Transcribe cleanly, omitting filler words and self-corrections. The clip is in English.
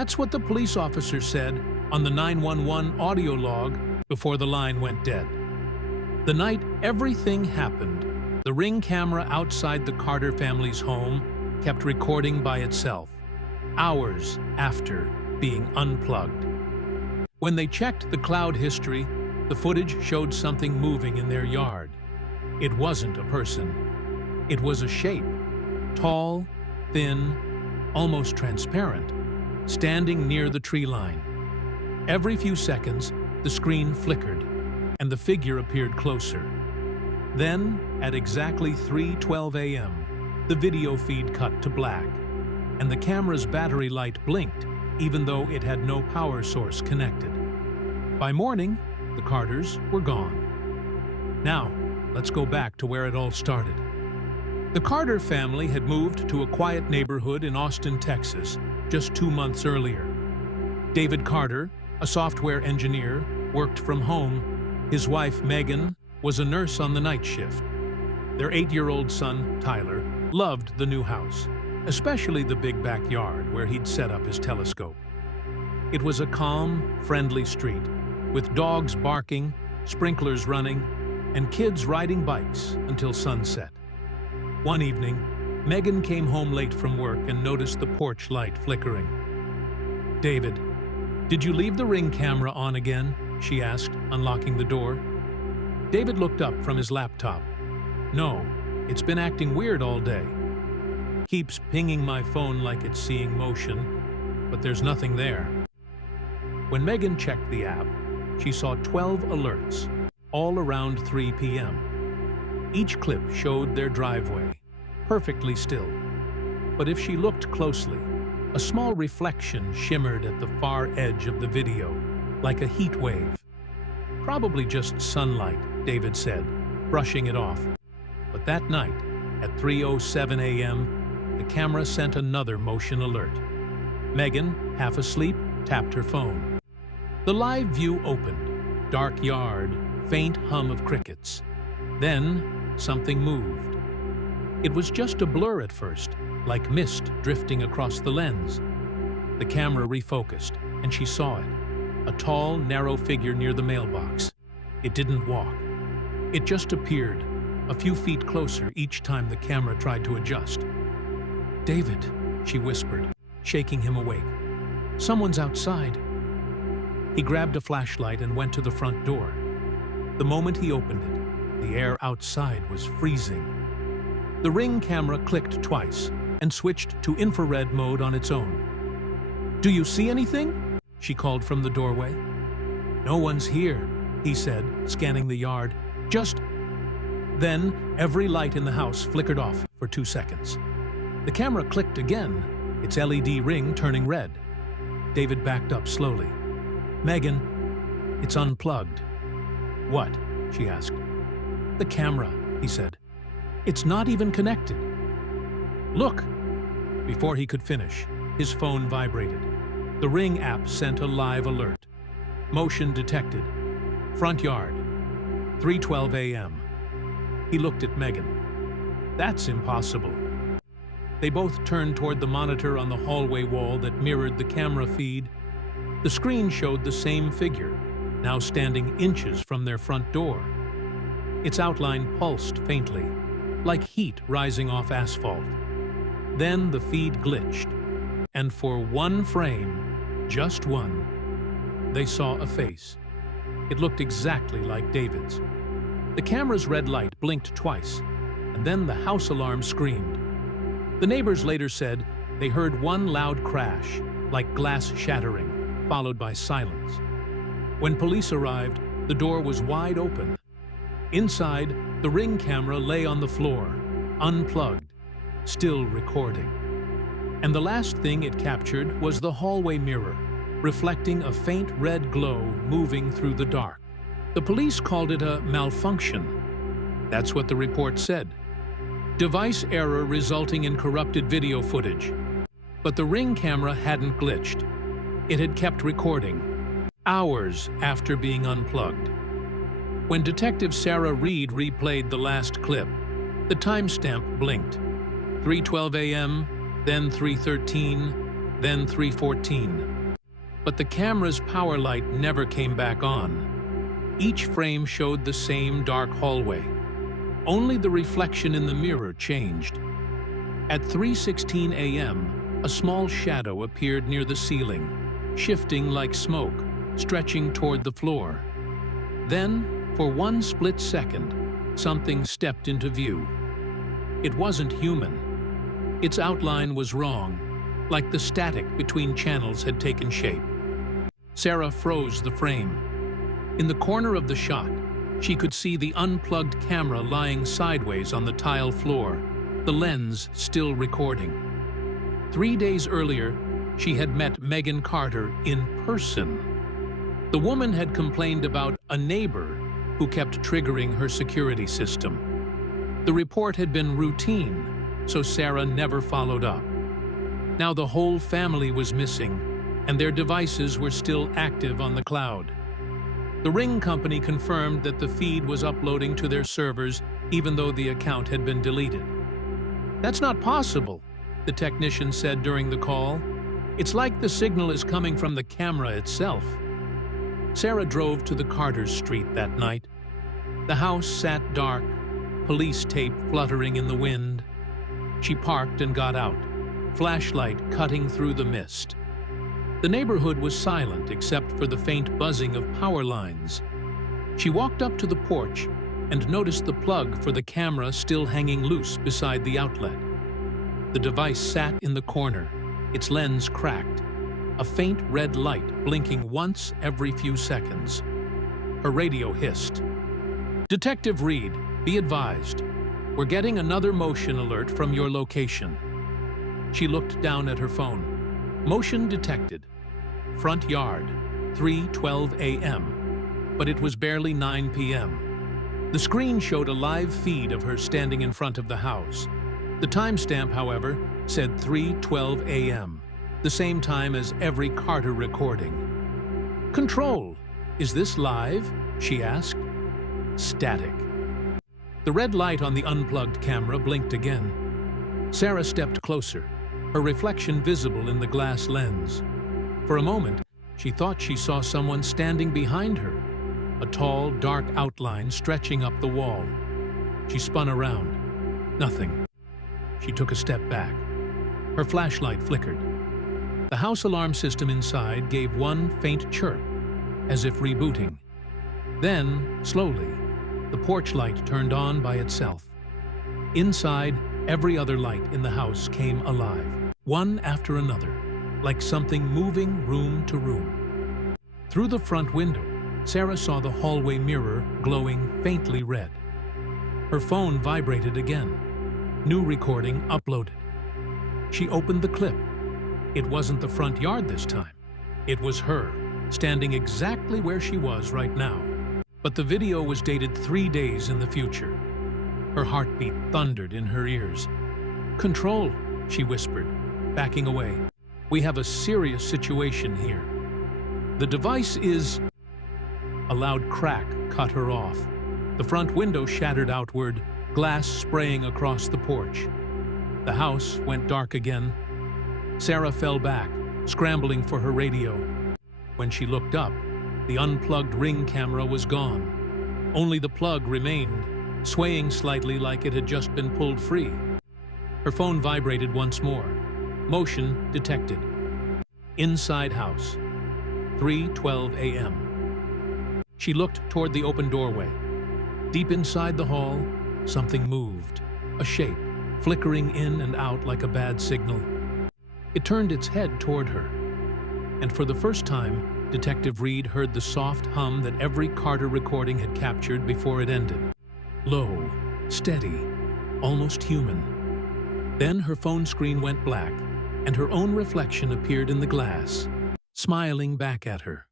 That's what the police officer said on the 911 audio log before the line went dead. The night everything happened, the Ring camera outside the Carter family's home kept recording by itself, hours after being unplugged. When they checked the cloud history, the footage showed something moving in their yard. It wasn't a person. It was a shape, tall, thin, almost transparent, standing near the tree line. Every few seconds, the screen flickered, and the figure appeared closer. Then, at exactly 3:12 a.m., the video feed cut to black, and the camera's battery light blinked, even though it had no power source connected. By morning, the Carters were gone. Now, let's go back to where it all started. The Carter family had moved to a quiet neighborhood in Austin, Texas, just 2 months earlier. David Carter, a software engineer, worked from home. His wife, Megan, was a nurse on the night shift. Their 8-year-old son, Tyler, loved the new house, especially the big backyard where he'd set up his telescope. It was a calm, friendly street, with dogs barking, sprinklers running, and kids riding bikes until sunset. One evening, Megan came home late from work and noticed the porch light flickering. "David, did you leave the Ring camera on again?" she asked, unlocking the door. David looked up from his laptop. "No, it's been acting weird all day. Keeps pinging my phone like it's seeing motion, but there's nothing there." When Megan checked the app, she saw 12 alerts, all around 3 p.m. Each clip showed their driveway, perfectly still. But if she looked closely, a small reflection shimmered at the far edge of the video, like a heat wave. "Probably just sunlight," David said, brushing it off. But that night, at 3:07 a.m., the camera sent another motion alert. Megan, half asleep, tapped her phone. The live view opened. Dark yard, faint hum of crickets. Then, something moved. It was just a blur at first, like mist drifting across the lens. The camera refocused, and she saw it. A tall, narrow figure near the mailbox. It didn't walk. It just appeared, a few feet closer each time the camera tried to adjust. "David," she whispered, shaking him awake. "Someone's outside." He grabbed a flashlight and went to the front door. The moment he opened it, the air outside was freezing. The Ring camera clicked twice and switched to infrared mode on its own. "Do you see anything?" she called from the doorway. "No one's here," he said, scanning the yard. "Just..." Then, every light in the house flickered off for 2 seconds. The camera clicked again, its LED ring turning red. David backed up slowly. "Megan, it's unplugged." "What?" she asked. "The camera," he said. "It's not even connected." "Look!" Before he could finish, his phone vibrated. The Ring app sent a live alert. "Motion detected. Front yard. 3:12 a.m. He looked at Megan. "That's impossible." They both turned toward the monitor on the hallway wall that mirrored the camera feed. The screen showed the same figure, now standing inches from their front door. Its outline pulsed faintly, like heat rising off asphalt. Then the feed glitched, and for one frame, just one, they saw a face. It looked exactly like David's. The camera's red light blinked twice, and then the house alarm screamed. The neighbors later said they heard one loud crash, like glass shattering, followed by silence. When police arrived, the door was wide open. Inside, the Ring camera lay on the floor, unplugged, still recording. And the last thing it captured was the hallway mirror, reflecting a faint red glow moving through the dark. The police called it a malfunction. That's what the report said. Device error resulting in corrupted video footage. But the Ring camera hadn't glitched. It had kept recording, hours after being unplugged. When Detective Sarah Reed replayed the last clip, the timestamp blinked. 3:12 a.m., then 3:13, then 3:14. But the camera's power light never came back on. Each frame showed the same dark hallway. Only the reflection in the mirror changed. At 3:16 a.m., a small shadow appeared near the ceiling, shifting like smoke, stretching toward the floor. Then, for one split second, something stepped into view. It wasn't human. Its outline was wrong, like the static between channels had taken shape. Sarah froze the frame. In the corner of the shot, she could see the unplugged camera lying sideways on the tile floor, the lens still recording. 3 days earlier, she had met Megan Carter in person. The woman had complained about a neighbor who kept triggering her security system. The report had been routine, so Sarah never followed up. Now the whole family was missing, and their devices were still active on the cloud. The Ring company confirmed that the feed was uploading to their servers even though the account had been deleted. "That's not possible," the technician said during the call. "It's like the signal is coming from the camera itself." Sarah drove to the Carter's street that night. The house sat dark, police tape fluttering in the wind. She parked and got out, flashlight cutting through the mist. The neighborhood was silent except for the faint buzzing of power lines. She walked up to the porch and noticed the plug for the camera still hanging loose beside the outlet. The device sat in the corner, its lens cracked, a faint red light blinking once every few seconds. Her radio hissed. "Detective Reed, be advised. We're getting another motion alert from your location." She looked down at her phone. Motion detected. Front yard, 3:12 a.m., but it was barely 9 p.m. The screen showed a live feed of her standing in front of the house. The timestamp, however, said 3:12 a.m., the same time as every Carter recording. "Control, is this live?" she asked. Static. The red light on the unplugged camera blinked again. Sarah stepped closer, her reflection visible in the glass lens. For a moment, she thought she saw someone standing behind her, a tall, dark outline stretching up the wall. She spun around. Nothing. She took a step back. Her flashlight flickered. The house alarm system inside gave one faint chirp, as if rebooting. Then, slowly, the porch light turned on by itself. Inside, every other light in the house came alive, one after another, like something moving room to room. Through the front window, Sarah saw the hallway mirror glowing faintly red. Her phone vibrated again. New recording uploaded. She opened the clip. It wasn't the front yard this time. It was her, standing exactly where she was right now. But the video was dated 3 days in the future. Her heartbeat thundered in her ears. "Control," she whispered, backing away. "We have a serious situation here. The device is..." A loud crack cut her off. The front window shattered outward, glass spraying across the porch. The house went dark again. Sarah fell back, scrambling for her radio. When she looked up, the unplugged Ring camera was gone. Only the plug remained, swaying slightly like it had just been pulled free. Her phone vibrated once more. Motion detected. Inside house, 3:12 a.m. She looked toward the open doorway. Deep inside the hall, something moved, a shape, flickering in and out like a bad signal. It turned its head toward her, and for the first time, Detective Reed heard the soft hum that every Carter recording had captured before it ended. Low, steady, almost human. Then her phone screen went black, and her own reflection appeared in the glass, smiling back at her.